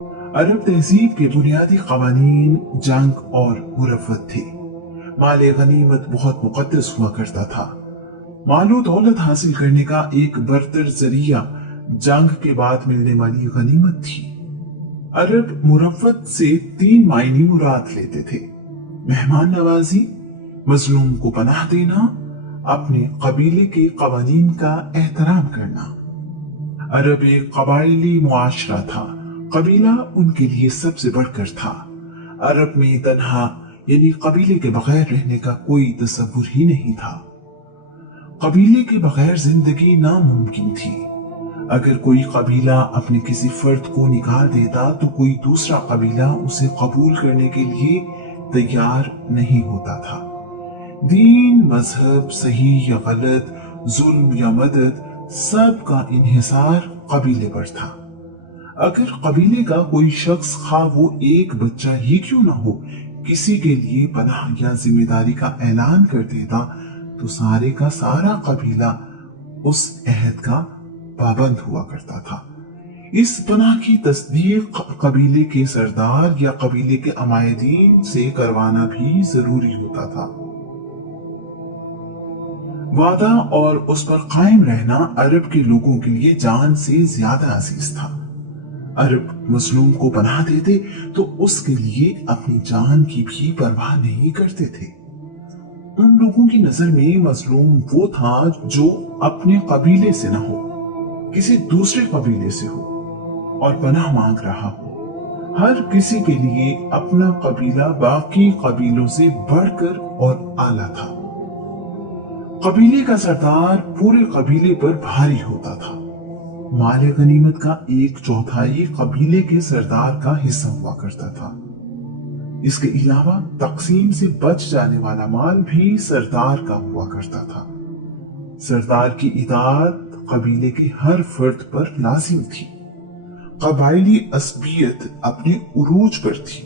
अरब तहजीब के बुनियादी कवानीन जंग और मुरव्वत थे। माल गनीमत बहुत मुकद्दस हुआ करता था। मालो दौलत हासिल करने का एक बरतर जरिया जंग के बाद मिलने वाली गनीमत थी। अरब मुरव्वत से तीन मायनी मुराद लेते थे: मेहमान नवाजी, मजलूम को पनाह देना, अपने कबीले के कवानीन का एहतराम करना। अरब एक कबायली मुआशरा था। कबीला उनके लिए सबसे बढ़कर था। अरब में तन्हा यानी कबीले के बगैर रहने का कोई तस्वुर ही नहीं था। कबीले के बगैर जिंदगी नामुमकिन थी। अगर कोई कबीला अपने किसी फर्द को निकाल देता तो कोई दूसरा कबीला उसे कबूल करने के लिए तैयार नहीं होता था। दीन, मजहब, सही या गलत, जुल्म या मदद, सब का इन्हिसार कबीले पर था। अगर कबीले का कोई शख्स, खा वो एक बच्चा ही क्यों ना हो, किसी के लिए पनाह या जिम्मेदारी का ऐलान कर देता तो सारे का सारा कबीला उस अहद का पाबंद हुआ करता था। इस पनाह की तस्दीक कबीले के सरदार या कबीले के अमायदीन से करवाना भी जरूरी होता था। वादा और उस पर कायम रहना अरब के लोगों के लिए जान से ज्यादा अजीज था। अरब मजलूम को पनाह देते तो उसके लिए अपनी जान की भी परवाह नहीं करते थे। उन लोगों की नजर में मजलूम वो था जो अपने कबीले से ना हो, किसी दूसरे कबीले से हो और पनाह मांग रहा हो। हर किसी के लिए अपना कबीला बाकी कबीलों से बढ़कर और आला था। कबीले का सरदार पूरे कबीले पर भारी होता था। माल गनीमत का 1/4 कबीले के सरदार का हिस्सा हुआ करता था। इसके अलावा तकसीम से बच जाने वाला माल भी सरदार का हुआ करता था। सरदार की इताअत कबीले के हर फर्द पर लाजिम थी। कबायली असबियत अपने उरूज पर थी।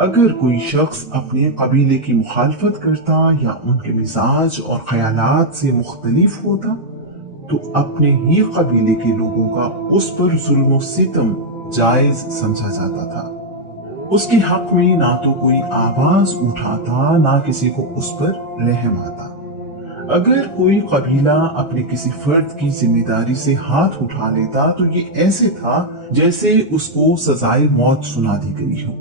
अगर कोई शख्स अपने कबीले की मुखालफत करता या उनके मिजाज और ख्यालात से मुख्तलिफ होता तो अपने ही कबीले के लोगों का उस पर जुल्म और सितम जायज समझा जाता था। उसके हक में ना तो कोई आवाज उठाता ना किसी को उस पर रहम आता। अगर कोई कबीला अपने किसी फर्द की जिम्मेदारी से हाथ उठा लेता तो ये ऐसे था जैसे उसको सजाए मौत सुना दी गई हो।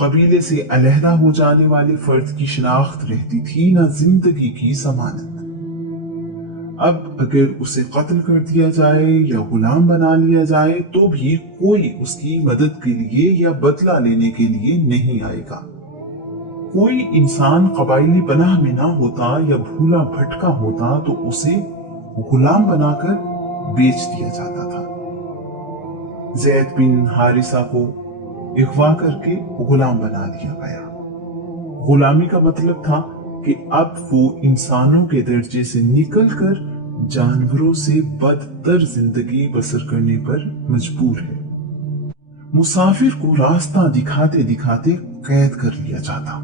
कबीले से अलहदा हो जाने वाले फर्द की शिनाख्त रहती थी, ना जिंदगी की जमानत। अब अगर उसे कत्ल कर दिया जाए या गुलाम बना लिया जाए तो भी कोई उसकी मदद के लिए या बदला लेने के लिए नहीं आएगा। कोई इंसान कबायली पनाह में ना होता या भूला भटका होता तो उसे गुलाम बनाकर बेच दिया जाता था। ज़ैद बिन हारिसा को अगवा करके गुलाम बना लिया गया। गुलामी का मतलब था कि अब वो इंसानों के दर्जे से निकलकर जानवरों से बदतर जिंदगी बसर करने पर मजबूर है। मुसाफिर को रास्ता दिखाते दिखाते कैद कर लिया जाता।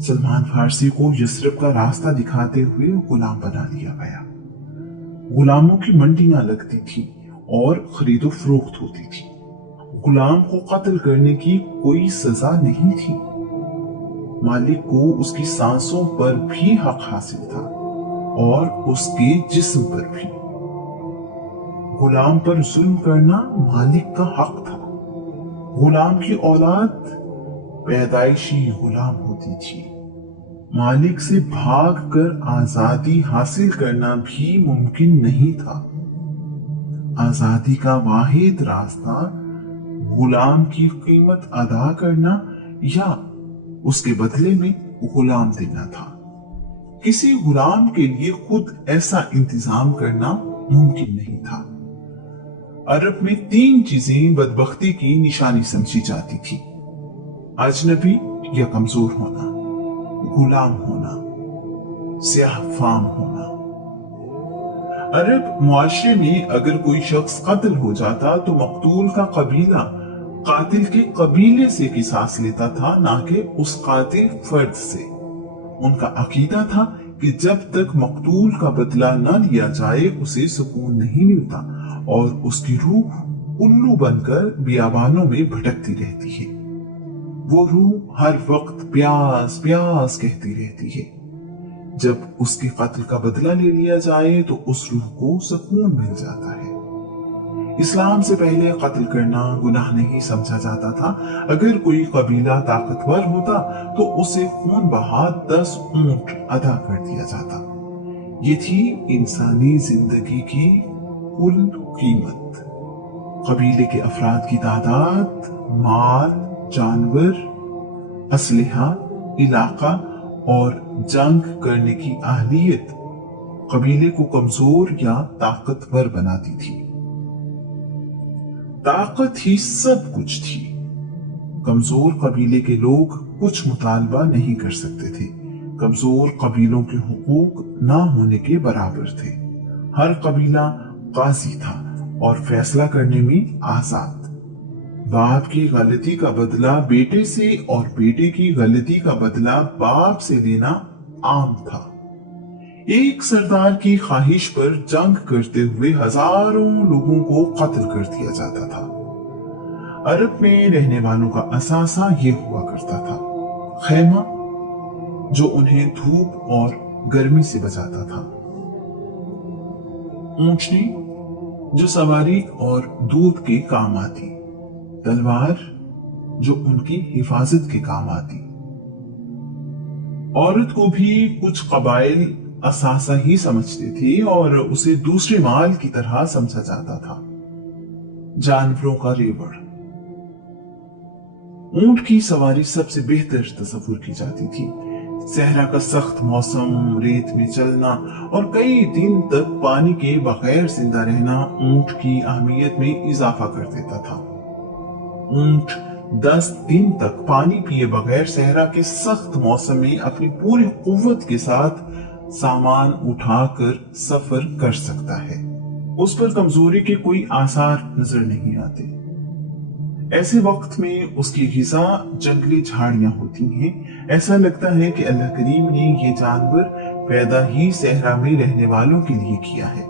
सलमान फारसी को यसरब का रास्ता दिखाते हुए गुलाम बना लिया गया। गुलामों की मंडियां लगती थी और खरीदो फरोख्त होती थी। गुलाम को कत्ल करने की कोई सजा नहीं थी। मालिक को उसकी सांसों पर भी हक हासिल था और उसके जिस्म पर भी। गुलाम पर जुल्म करना मालिक का हक था। गुलाम की औलाद पैदाइशी गुलाम होती थी। मालिक से भागकर आजादी हासिल करना भी मुमकिन नहीं था। आजादी का वाहिद रास्ता गुलाम की कीमत अदा करना या उसके बदले में गुलाम देना था। किसी गुलाम के लिए खुद ऐसा इंतजाम करना मुमकिन नहीं था। अरब में 3 चीजें बदबख्ती की निशानी समझी जाती थी: अजनबी या कमजोर होना, गुलाम होना, स्याह फाम होना। अरब मुआशरे में अगर कोई शख्स कत्ल हो जाता तो मकतूल का कबीला कातिल के कबीले से किसास लेता था, ना कि उस कातिल फर्द से। उनका अकीदा था कि जब तक मकतूल का बदला न लिया जाए उसे सुकून नहीं मिलता और उसकी रूह उल्लू बनकर बियाबानों में भटकती रहती है। वो रूह हर वक्त प्यास प्यास कहती रहती है। जब उसके कत्ल का बदला ले लिया जाए तो उस रूह को सुकून मिल जाता है। इस्लाम से पहले कत्ल करना गुनाह नहीं समझा जाता था। अगर कोई कबीला ताकतवर होता तो उसे खून बहा 10 ऊंट अदा कर दिया जाता। ये थी इंसानी जिंदगी की कुल कीमत। कबीले के अफराद की तादाद, माल, जानवर, असलहा, इलाका और जंग करने की अहलियत कबीले को कमजोर या ताकतवर बनाती थी। ताकत ही सब कुछ थी। कमजोर कबीले के लोग कुछ मुतालबा नहीं कर सकते थे। कमजोर कबीलों के हुकूक ना होने के बराबर थे। हर कबीला काजी था और फैसला करने में आजाद। बाप की गलती का बदला बेटे से और बेटे की गलती का बदला बाप से लेना आम था। एक सरदार की ख्वाहिश पर जंग करते हुए हजारों लोगों को कत्ल कर दिया जाता था। अरब में रहने वालों का असासा ये हुआ करता था। खैमा, जो उन्हें धूप और गर्मी से बचाता था। ऊंटनी, जो सवारी और दूध के काम आती। तलवार, जो उनकी हिफाजत के काम आती। औरत को भी कुछ कबाइल असासा ही समझते थे और उसे दूसरे माल की तरह समझा जाता था। जानवरों का रेवड़। ऊंट की सवारी सबसे बेहतर तस्वुर की जाती थी। सहरा का सख्त मौसम, रेत में चलना और कई दिन तक पानी के बगैर जिंदा रहना ऊंट की अहमियत में इजाफा कर देता था। ऊंट 10 दिन तक पानी पिए बगैर सहरा के सख्त मौसम में अपनी पूरी कुव्वत के साथ सामान उठाकर सफर कर सकता है। उस पर कमजोरी के कोई आसार नजर नहीं आते। ऐसे वक्त में उसकी ग़िज़ा जंगली झाड़ियां होती हैं। ऐसा लगता है कि अल्लाह करीम ने ये जानवर पैदा ही सहरा में रहने वालों के लिए किया है।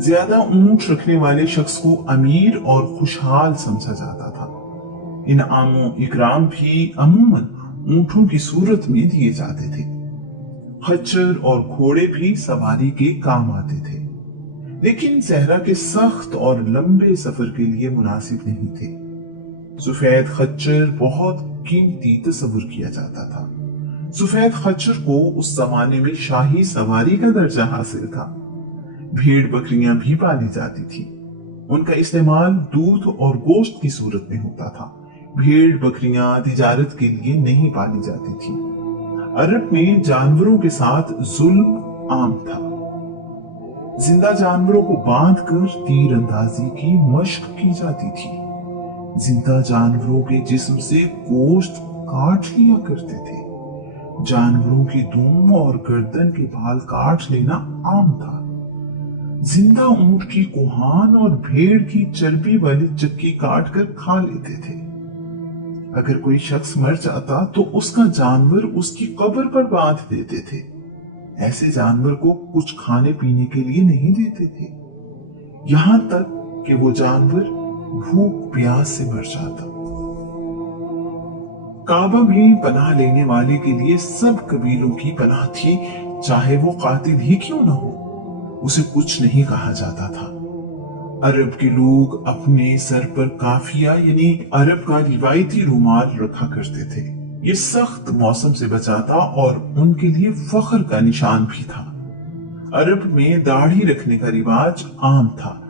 ज्यादा ऊंट रखने वाले शख्स को अमीर और खुशहाल समझा जाता था। इनामों इकराम भी अमूमन ऊंटों की सूरत में दिए जाते थे। खच्चर और घोड़े भी सवारी के काम आते थे, लेकिन सहरा के सख्त और लंबे सफर के लिए मुनासिब नहीं थे। सफेद खच्चर बहुत कीमती तस्वुर किया जाता था। सफेद खच्चर को उस जमाने में शाही सवारी का दर्जा हासिल था। भेड़ बकरियां भी पाली जाती थी। उनका इस्तेमाल दूध और गोश्त की सूरत में होता था। भेड़ बकरियां तिजारत के लिए नहीं पाली जाती थी। अरब में जानवरों के साथ जुल्म आम था। जिंदा जानवरों को बांधकर तीर अंदाजी की मशक की जाती थी। जिंदा जानवरों के जिस्म से गोश्त काट लिया करते थे। जानवरों की दुम और गर्दन के बाल काट लेना आम था। जिंदा ऊंट की कोहान और भेड़ की चर्बी वाली चक्की काट कर खा लेते थे। अगर कोई शख्स मर जाता तो उसका जानवर उसकी कब्र पर बांध देते थे। ऐसे जानवर को कुछ खाने पीने के लिए नहीं देते थे, यहां तक कि वो जानवर भूख प्यास से मर जाता। काबा में पनाह लेने वाले के लिए सब कबीलों की पनाह थी, चाहे वो कातिल ही क्यों न हो। उसे कुछ नहीं कहा जाता था। अरब के लोग अपने सर पर काफिया यानी अरब का रिवायती रुमाल रखा करते थे। ये सख्त मौसम से बचाता और उनके लिए फख्र का निशान भी था। अरब में दाढ़ी रखने का रिवाज आम था।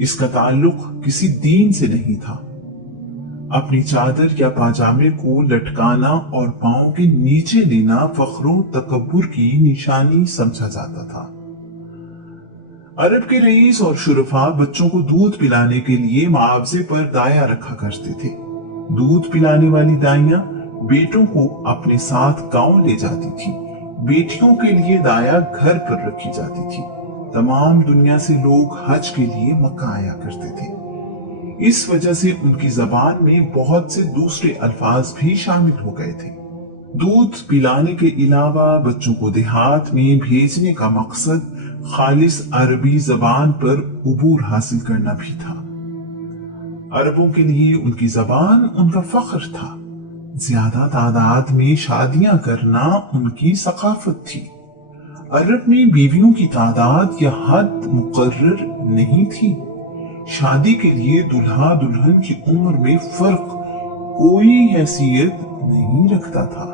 इसका ताल्लुक किसी दीन से नहीं था। अपनी चादर या पाजामे को लटकाना और पांव के नीचे लेना फख्रो तकब्बुर की निशानी समझा जाता था। अरब के रईस और शुरफा बच्चों को दूध पिलाने के लिए मुआवजे पर दाया रखा करते थे। दूध पिलाने वाली दाइयां बेटों को अपने साथ गांव ले जाती थी। बेटियों के लिए दाया घर पर रखी जाती थी। तमाम दुनिया से लोग हज के लिए मक्का आया करते थे। इस वजह से उनकी जबान में बहुत से दूसरे अल्फाज भी शामिल हो गए थे। दूध पिलाने के अलावा बच्चों को देहात में भेजने का मकसद खालिस अरबी जबान पर उबूर हासिल करना भी था। अरबों के लिए उनकी जबान उनका फख्र था। ज्यादा तादाद में शादियां करना उनकी सकाफत थी। अरब में बीवियों की तादाद या हद मुकर्रर नहीं थी। शादी के लिए दुल्हा दुल्हन की उम्र में फर्क कोई हैसियत नहीं रखता था।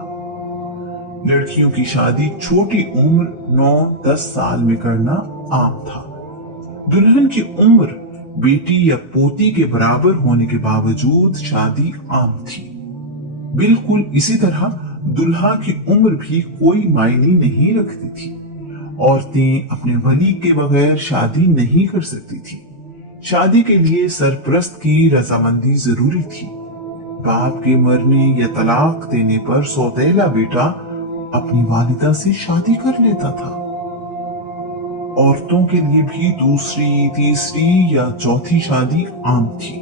लड़कियों की शादी छोटी उम्र 9-10 साल में करना आम था। दुल्हन की उम्र बेटी या पोती के बराबर होने के बावजूद शादी आम थी। बिल्कुल इसी तरह दुल्हा की उम्र भी कोई मायने नहीं रखती थी। औरतें अपने वली के बगैर शादी नहीं कर सकती थी। शादी के लिए सरपरस्त की रजामंदी जरूरी थी। बाप के मरने या तलाक देने पर सौतेला बेटा अपनी वालिदा से शादी कर लेता था। औरतों के लिए भी दूसरी, तीसरी या चौथी शादी आम थी।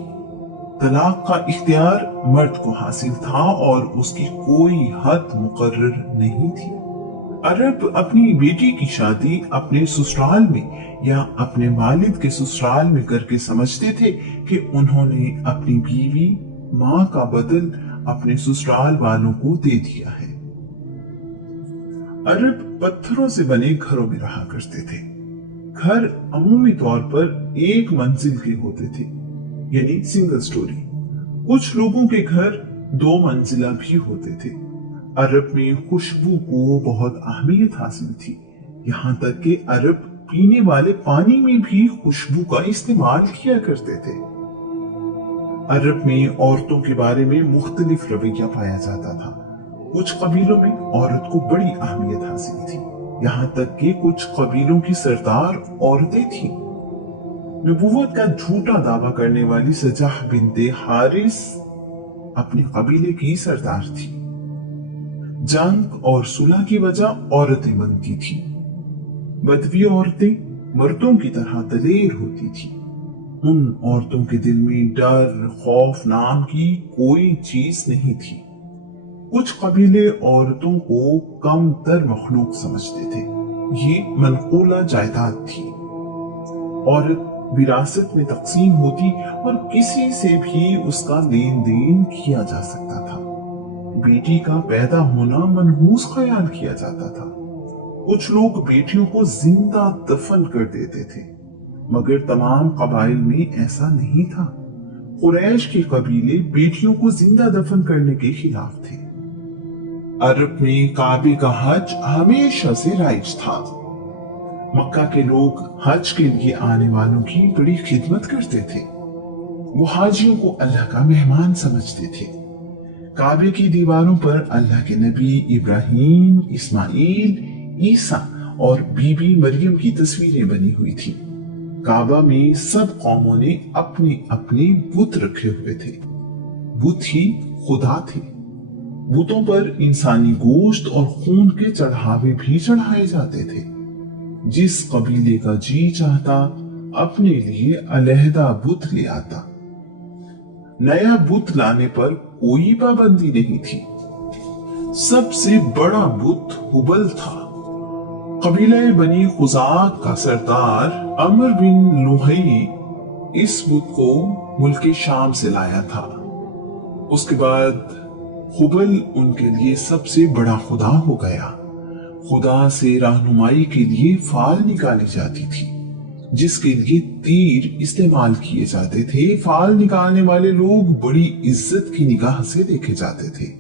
तलाक का इख्तियार मर्द को हासिल था और उसकी कोई हद मुकर्रर नहीं थी। अरब अपनी बेटी की शादी अपने ससुराल में या अपने वालिद के ससुराल में करके समझते थे कि उन्होंने अपनी बीवी माँ का बदल अपने ससुराल वालों को दे दिया है। अरब पत्थरों से बने घरों में रहा करते थे। घर अमूमी तौर पर एक मंजिल के होते थे, यानी सिंगल स्टोरी। कुछ लोगों के घर 2 मंजिला भी होते थे। अरब में खुशबू को बहुत अहमियत हासिल थी। यहाँ तक कि अरब पीने वाले पानी में भी खुशबू का इस्तेमाल किया करते थे। अरब में औरतों के बारे में मुख्तलिफ रवैया पाया जाता था। कुछ कबीलों में औरत को बड़ी अहमियत हासिल थी। यहाँ तक कि कुछ कबीलों की सरदार औरतें थीं। नबूवत का झूठा दावा करने वाली सजाह बिनते हारिस अपने कबीले की सरदार थी। जंग और सुलह की वजह औरतें बनती थी। बदवी औरतें मर्दों की तरह दलेर होती थी। उन औरतों के दिल में डर, खौफ नाम की कोई चीज नहीं थी। कुछ कबीले औरतों को कम तर मखलूक समझते थे। ये मनकूला जायदाद थी। औरत विरासत में तकसीम होती और किसी से भी उसका लेन देन किया जा सकता था। बेटी का पैदा होना मनहूस ख्याल किया जाता था। कुछ लोग बेटियों को जिंदा दफन कर देते थे, मगर तमाम कबाइल में ऐसा नहीं था। कुरैश के कबीले बेटियों को जिंदा दफन करने के खिलाफ थे। अरब में काबे का हज हमेशा से राइज था। मक्का के लोग हज के लिए आने वालों की बड़ी खिदमत करते थे। वो हाजियों को अल्लाह का मेहमान समझते थे। काबे की दीवारों पर अल्लाह के नबी इब्राहिम, इस्माइल, ईसा और बीबी मरियम की तस्वीरें बनी हुई थी। काबा में सब कौमों ने अपने अपने बुत रखे हुए थे। बुत ही खुदा थे। बुतों पर इंसानी गोश्त और खून के चढ़ावे भी चढ़ाए जाते थे। जिस कबीले का जी चाहता अपने लिए अलहदा बुत ले आता। नया बुत लाने पर कोई पाबंदी नहीं थी। सबसे बड़ा बुत हुबल था। कबीले बनी खुजात का सरदार अमर बिन लुहई इस बुत को मुल्क शाम से लाया था। उसके बाद हुबल उनके लिए सबसे बड़ा खुदा हो गया। खुदा से रहनुमाई के लिए फाल निकाली जाती थी, जिसके लिए तीर इस्तेमाल किए जाते थे। फाल निकालने वाले लोग बड़ी इज्जत की निगाह से देखे जाते थे।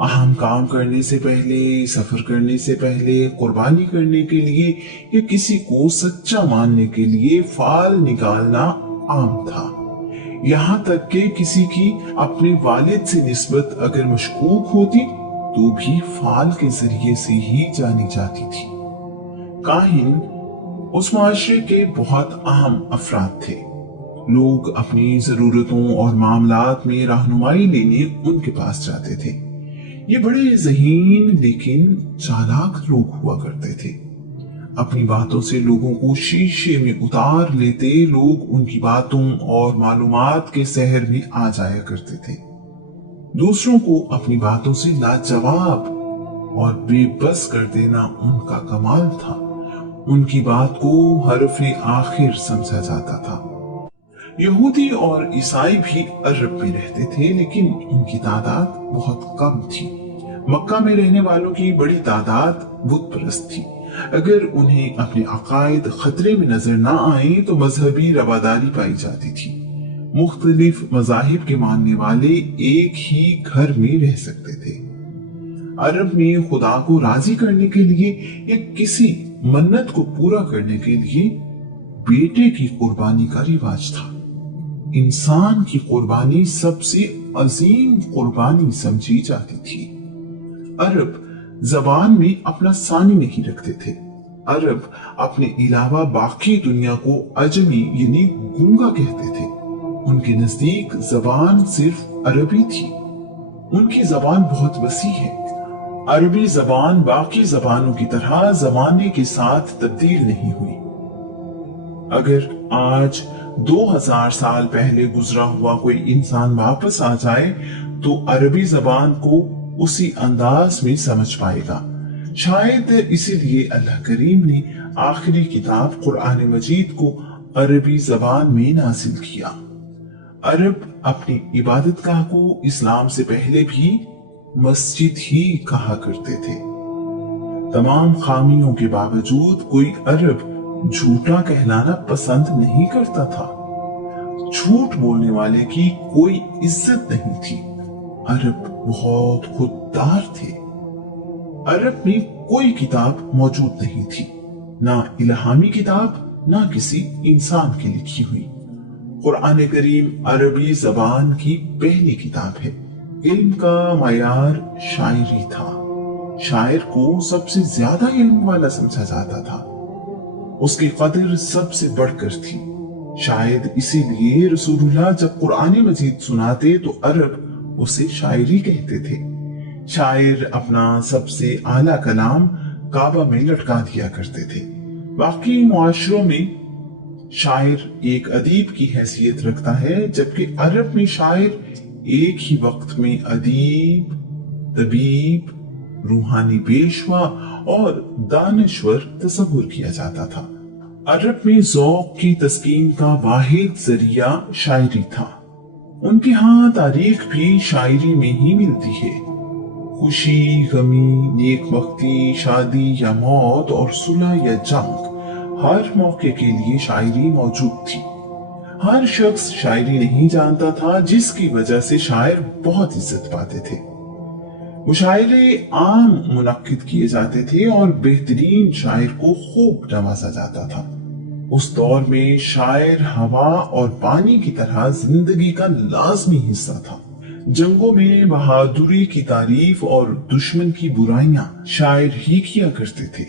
अहम काम करने से पहले, सफर करने से पहले, कुर्बानी करने के लिए या किसी को सच्चा मानने के लिए फाल निकालना आम था। यहाँ तक कि किसी की अपने वालिद से निस्बत अगर मशकूक होती तो भी फाल के जरिए से ही जानी जाती थी। काहिन उस माशरे के बहुत अहम अफराद थे। लोग अपनी जरूरतों और मामलात में रहनुमाई लेने उनके पास जाते थे। ये बड़े ज़हीन लेकिन चालाक लोग हुआ करते थे। अपनी बातों से लोगों को शीशे में उतार लेते। लोग उनकी बातों और मालूमात के सहर में आ जाया करते थे। दूसरों को अपनी बातों से लाजवाब और बेबस कर देना उनका कमाल था। उनकी बात को हरफ आखिर समझा जाता था। यहूदी और ईसाई भी अरब में रहते थे, लेकिन उनकी तादाद बहुत कम थी। मक्का में रहने वालों की बड़ी तादाद बुत परस्त थी। अगर उन्हें अपने अकायद खतरे में नजर ना आए तो मजहबी रवादारी पाई जाती थी। मुख्तलिफ मजाहिब के मानने वाले एक ही घर में रह सकते थे। अरब में खुदा को राजी करने के लिए या किसी मन्नत को पूरा करने के लिए बेटे की कुर्बानी का रिवाज था। इंसान की कुर्बानी सबसे अजीम कुर्बानी समझी जाती थी। अरब जबान में अपना सानी नहीं रखते थे। अरब अपने अलावा बाकी दुनिया को अजमी यानी गूंगा कहते थे। उनके नजदीक जबान सिर्फ अरबी थी। उनकी जबान बहुत वसी है। अरबी जबान बाकी जबानों की तरह जमाने के साथ तब्दील नहीं हुई। अगर आज 2000 साल पहले गुजरा हुआ कोई इंसान वापस आ जाए तो अरबी जबान को उसी अंदाज में समझ पाएगा। शायद इसीलिए अल्लाह करीम ने आखिरी किताब कुरान मजीद को अरबी जबान में नाजिल किया। अरब अपनी इबादतगाह को इस्लाम से पहले भी मस्जिद ही कहा करते थे। तमाम खामियों के बावजूद कोई अरब झूठा कहलाना पसंद नहीं करता था। झूठ बोलने वाले की कोई इज्जत नहीं थी। अरब बहुत खुददार थे। अरब में कोई किताब मौजूद नहीं थी, ना इल्हामी किताब ना किसी इंसान की लिखी हुई। कुरान करीम अरबी जबान की पहली किताब है। इल्म का मयार शायरी था। शायर को सबसे ज्यादा इल्म वाला समझा जाता था। उसकी कदर सबसे बढ़कर थी। शायद इसीलिए रसूलुल्लाह जब कुरान मजीद सुनाते तो अरब उसे शायरी कहते थे। शायर अपना सबसे आला कलाम काबा में लटका दिया करते थे। बाकी मुआशरों में शायर एक अदीब की हैसियत रखता है, जबकि अरब में शायर एक ही वक्त में अदीब, तबीब, रूहानी पेशवा और दानश्वर तस्वुर किया जाता था। अरब में ज़ौक़ की तस्कीन का वाहिद जरिया शायरी था। उनके यहाँ तारीख भी शायरी में ही मिलती है। खुशी, गमी, नेकबख्ती, शादी या मौत और सुलह या जंग, हर मौके के लिए शायरी मौजूद थी। हर शख्स शायरी नहीं जानता था, जिसकी वजह से शायर बहुत इज्जत पाते थे। मुशायरे आम मुनक्किद किए जाते थे और बेहतरीन शायर को खूब नवाजा जाता था। उस दौर में शायर हवा और पानी की तरह जिंदगी का लाजमी हिस्सा था। जंगों में बहादुरी की तारीफ और दुश्मन की बुराइयां शायर ही किया करते थे।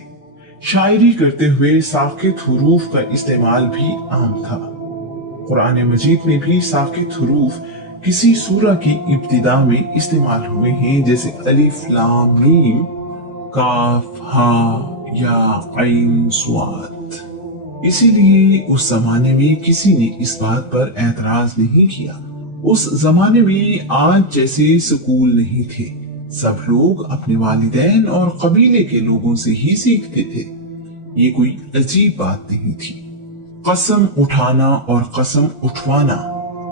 शायरी करते हुए साकित हुरूफ का इस्तेमाल भी आम था। कुरान मजीद में भी साकित हुरूफ किसी सूरा की इब्तिदा में इस्तेमाल हुए हैं, जैसे अलिफ लाम मीम, काफ हा या ऐन स्वाद। इसीलिए उस जमाने में किसी ने इस बात पर एतराज नहीं किया। उस जमाने में आज जैसे स्कूल नहीं थे। सब लोग अपने वालिदैन और कबीले के लोगों से ही सीखते थे। ये कोई अजीब बात नहीं थी। कसम उठाना और कसम उठवाना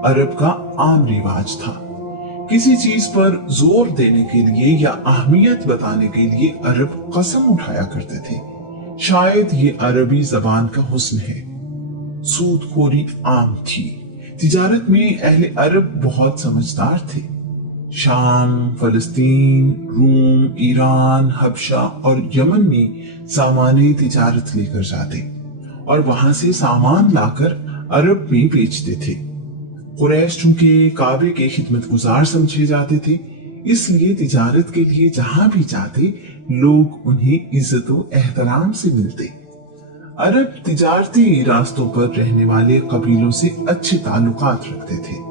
अरब का आम रिवाज था। किसी चीज पर जोर देने के लिए या अहमियत बताने के लिए अरब कसम उठाया करते थे। शायद ये अरबी जबान का हुस्न है। सूदखोरी आम थी। तिजारत में अहले अरब बहुत समझदार थे। शाम, फलस्तीन, रूम, ईरान, हबशा और यमन में सामान्य तिजारत लेकर जाते और वहां से सामान लाकर अरब में बेचते थे। कुरैश चूंकि काबे के खिदमतगुजार समझे जाते थे, इसलिए तिजारत के लिए जहां भी जाते लोग उन्हें इज्जत और एहतराम से मिलते। अरब तिजारती रास्तों पर रहने वाले कबीलों से अच्छे ताल्लुकात रखते थे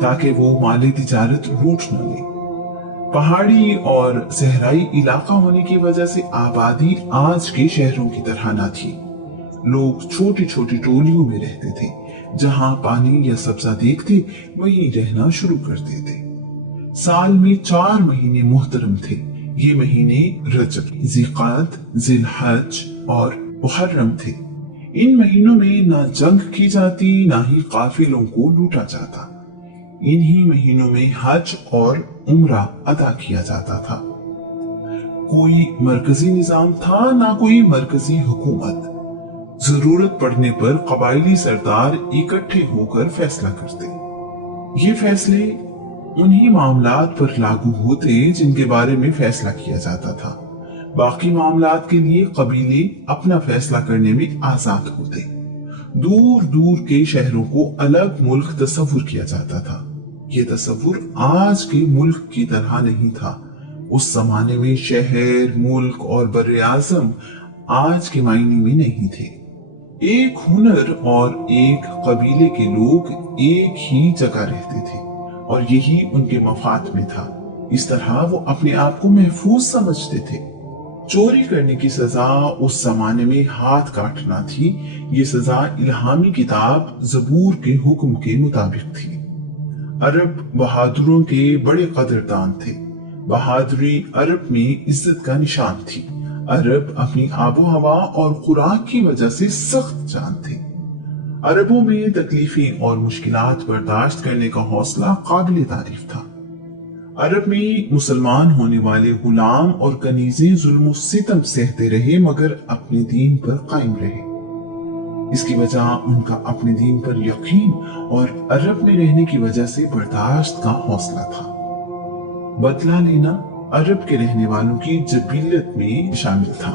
ताकि वो माली तिजारत लूट न ले। पहाड़ी और सहराई इलाका होने की वजह से आबादी आज के शहरों की तरह न थी। लोग छोटी छोटी टोलियों में रहते थे। जहां पानी या सब्जा देखते वहीं रहना शुरू करते थे। साल में 4 महीने मुहतरम थे। ये महीने रजब, ज़िक़ात, ज़िलहज और मुहर्रम थे। इन महीनों में ना जंग की जाती, ना ही काफिलों को लूटा जाता। इन्हीं महीनों में हज और उम्रा अदा किया जाता था। कोई मरकजी निजाम था, ना कोई मरकजी हुकूमत। जरूरत पड़ने पर कबायली सरदार इकट्ठे होकर फैसला करते। ये फैसले उन्हीं मामलात पर लागू होते जिनके बारे में फैसला किया जाता था। बाकी मामलात के लिए कबीले अपना फैसला करने में आजाद होते। दूर दूर के शहरों को अलग मुल्क तस्वुर किया जाता था। ये तस्वुर आज के मुल्क की तरह नहीं था। उस जमाने में शहर, मुल्क और बर्रे आजम आज के मायने में नहीं थे। एक हुनर और एक कबीले के लोग एक ही जगह रहते थे और यही उनके मफाद में था। इस तरह वो अपने आप को महफूज समझते थे। चोरी करने की सजा उस जमाने में हाथ काटना थी। ये सजा इल्हामी किताब जबूर के हुक्म के मुताबिक थी। अरब बहादुरों के बड़े कदरदान थे। बहादुरी अरब में इज्जत का निशान थी। अरब अपनी आबो हवा और खुराक की वजह से सख्त जान थे। अरबों में तकलीफें और मुश्किलात बर्दाश्त करने का हौसला काबिल तारीफ था। अरब में मुसलमान होने वाले गुलाम और कनीजें जुल्म सितम सहते रहे, मगर अपने दीन पर कायम रहे। इसकी वजह उनका अपने दीन पर यकीन और अरब में रहने की वजह से बर्दाश्त का हौसला था। बदला लेना अरब के रहने वालों की जबीलत में शामिल था।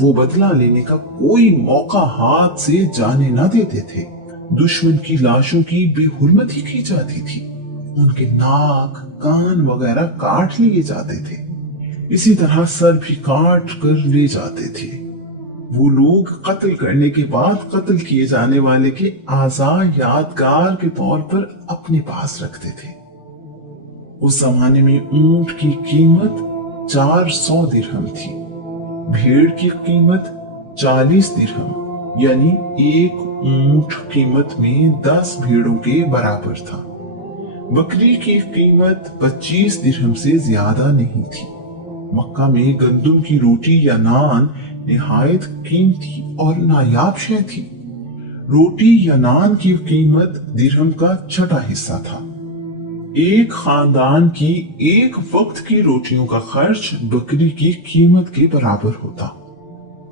वो बदला लेने का कोई मौका हाथ से जाने न देते थे। दुश्मन की लाशों की बेहुरमती की जाती थी। उनके नाक, कान वगैरह काट लिए जाते थे। इसी तरह सर भी काट कर ले जाते थे। वो लोग कत्ल करने के बाद कत्ल किए जाने वाले के आज़ा यादगार के तौर पर अपने पास रखते थे। उस जमाने में ऊंट की कीमत 400 दिरहम थी। भेड़ की कीमत 40 दिरहम, यानी एक ऊंट कीमत में 10 भेड़ों के बराबर था। बकरी की कीमत 25 दिरहम से ज्यादा नहीं थी। मक्का में गंदुम की रोटी या नान निहायत कीमती और नायाब शय थी। रोटी या नान की कीमत दिरहम का छठा हिस्सा था। एक खानदान की एक वक्त की रोटियों का खर्च बकरी की कीमत के बराबर होता।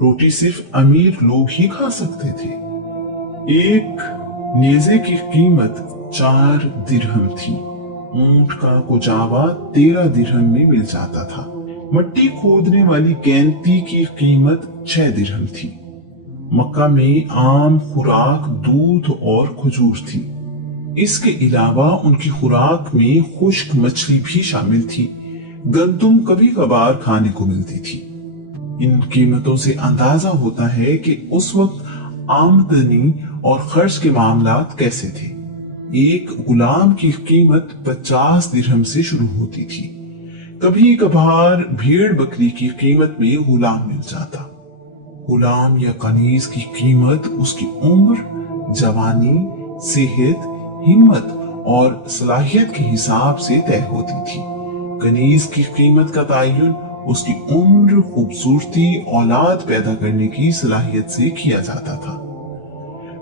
रोटी सिर्फ अमीर लोग ही खा सकते थे। एक नेजे की कीमत 4 दिरहम थी। ऊंट का कुचावा 13 दिरहम में मिल जाता था। मट्टी खोदने वाली गैंती की कीमत 6 दिरहम थी। मक्का में आम खुराक दूध और खजूर थी। इसके अलावा उनकी खुराक में खुश्क मछली भी शामिल थी। गंदुम कभी कभार खाने को मिलती थी। इन कीमतों से अंदाजा होता है कि उस वक्त आमदनी और खर्च के मामलात कैसे थे। एक गुलाम की कीमत 50 दिरहम से शुरू होती थी। कभी कभार भेड़ बकरी की कीमत में गुलाम मिल जाता। गुलाम या कनीज की कीमत उसकी उम्र, जवानी, सेहत, हिम्मत और सलाहियत के हिसाब से तय होती थी। कनीज की कीमत का तयन उसकी उम्र, खूबसूरती, औलाद पैदा करने की सलाहियत से किया जाता था।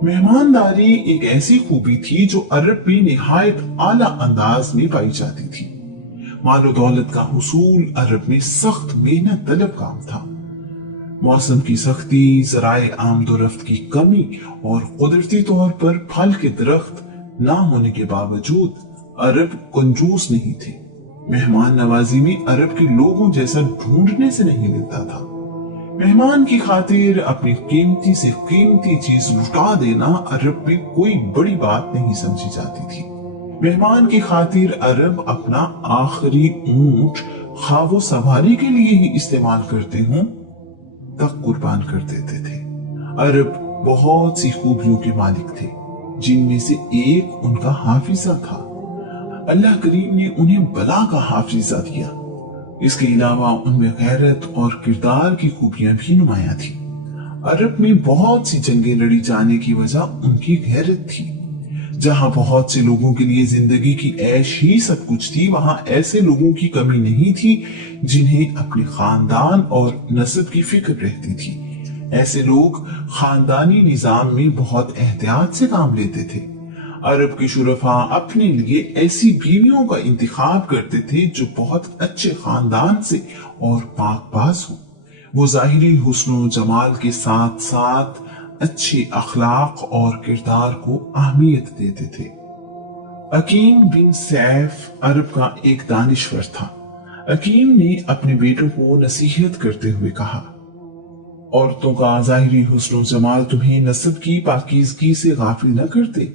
मेहमानदारी एक ऐसी खूबी थी जो अरब में निहायत आला अंदाज में पाई जाती थी। मालो दौलत का हुसूल अरब में सख्त मेहनत तलब काम था। मौसम की सख्ती, ज़राए आमदोरफ्त की कमी और कुदरती तौर पर फल के दरख्त ना होने के बावजूद अरब कंजूस नहीं थे। मेहमान नवाजी में अरब के लोगों जैसा ढूंढने से नहीं मिलता था। मेहमान की खातिर अपनी कीमती से कीमती चीज लुटा देना अरब में कोई बड़ी बात नहीं समझी जाती थी। मेहमान की खातिर अरब अपना आखिरी ऊंट खावो सवारी के लिए ही इस्तेमाल करते हों तक कुर्बान कर देते थे। अरब बहुत सी खूबियों के मालिक थे, जिनमें से एक उनका हाफिजा था। अल्लाह करीम ने उन्हें बला का हाफिजा दिया। इसके अलावा उनमें गैरत और किरदार की खूबियां भी नुमाया थी। अरब में बहुत सी जंगें लड़ी जाने की वजह उनकी गैरत थी। जहां बहुत से लोगों के लिए जिंदगी की ऐश ही सब कुछ थी, वहां ऐसे लोगों की कमी नहीं थी जिन्हें अपने खानदान और नस्ब की फिक्र रहती थी। ऐसे लोग खानदानी निजाम में बहुत एहतियात से काम लेते थे। अरब के शुरफा अपने लिए ऐसी बीवियों का इंतखाब करते थे जो बहुत अच्छे खानदान से और पाकबाज हो। वो ज़ाहिरी हुस्न जमाल के साथ साथ अच्छे अखलाक और किरदार को अहमियत देते थे। अकीम बिन सैफ अरब का एक दानिश्वर था। अकीम ने अपने बेटों को नसीहत करते हुए कहा, औरतों का ज़ाहिरी हुस्न जमाल तुम्हें नस्ब की पाकीज़गी से गाफिल न करते,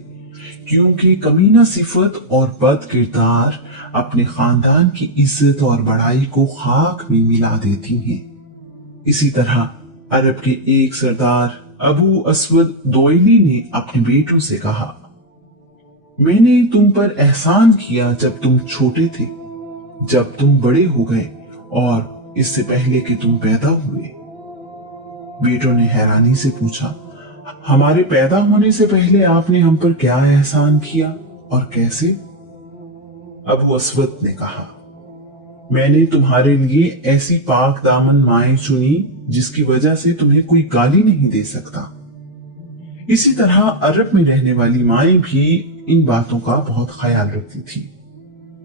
क्योंकि कमीना सिफत और बद किरदार अपने खानदान की इज्जत और बड़ाई को खाक में मिला देती हैं। इसी तरह अरब के एक सरदार अबू असवद दोयली ने अपने बेटों से कहा, मैंने तुम पर एहसान किया जब तुम छोटे थे, जब तुम बड़े हो गए और इससे पहले कि तुम पैदा हुए। बेटों ने हैरानी से पूछा, हमारे पैदा होने से पहले आपने हम पर क्या एहसान किया और कैसे? अबू असवद ने कहा, मैंने तुम्हारे लिए ऐसी पाक दामन माएं चुनी जिसकी वजह से तुम्हें कोई गाली नहीं दे सकता। इसी तरह अरब में रहने वाली माएं भी इन बातों का बहुत ख्याल रखती थी।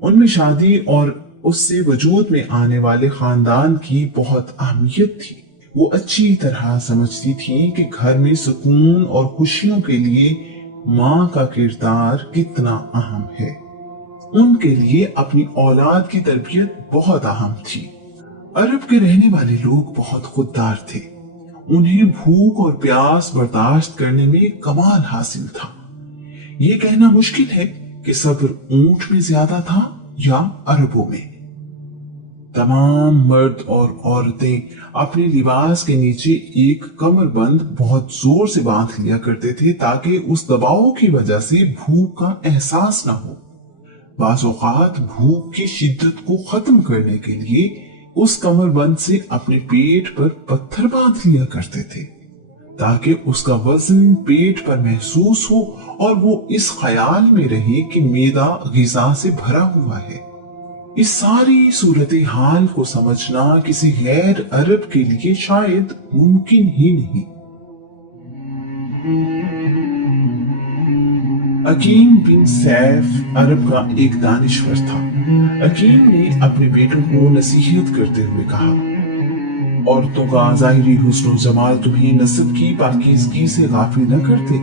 उनमें शादी और उससे वजूद में आने वाले खानदान की बहुत अहमियत थी। वो अच्छी तरह समझती थी कि घर में सुकून और खुशियों के लिए माँ का किरदार कितना अहम है। उनके लिए अपनी औलाद की तरबियत बहुत अहम थी। अरब के रहने वाले लोग बहुत खुददार थे। उन्हें भूख और प्यास बर्दाश्त करने में कमाल हासिल था। ये कहना मुश्किल है कि सब्र ऊंट में ज्यादा था या अरबों में। तमाम मर्द और औरतें अपने लिबास के नीचे एक कमरबंद बहुत जोर से बांध लिया करते थे ताकि उस दबाव की वजह से भूख का एहसास न हो। बाज़ औक़ात भूख की शिद्दत को खत्म करने के लिए उस कमरबंद से अपने पेट पर पत्थर बांध लिया करते थे ताकि उसका वजन पेट पर महसूस हो और वो इस ख्याल में रहे कि मैदा ग़िज़ा से भरा हुआ है। इस सारी सूरत हाल को समझना किसी गैर अरब के लिए शायद मुमकिन ही नहीं। अकीम बिन सैफ अरब का एक दानिश्वर था। अकीम ने अपने बेटों को नसीहत करते हुए कहा, औरतों का ज़ाहिरी हुस्न जमाल तुम्हें नस्ब की पाकीज़गी से गाफिल न करते,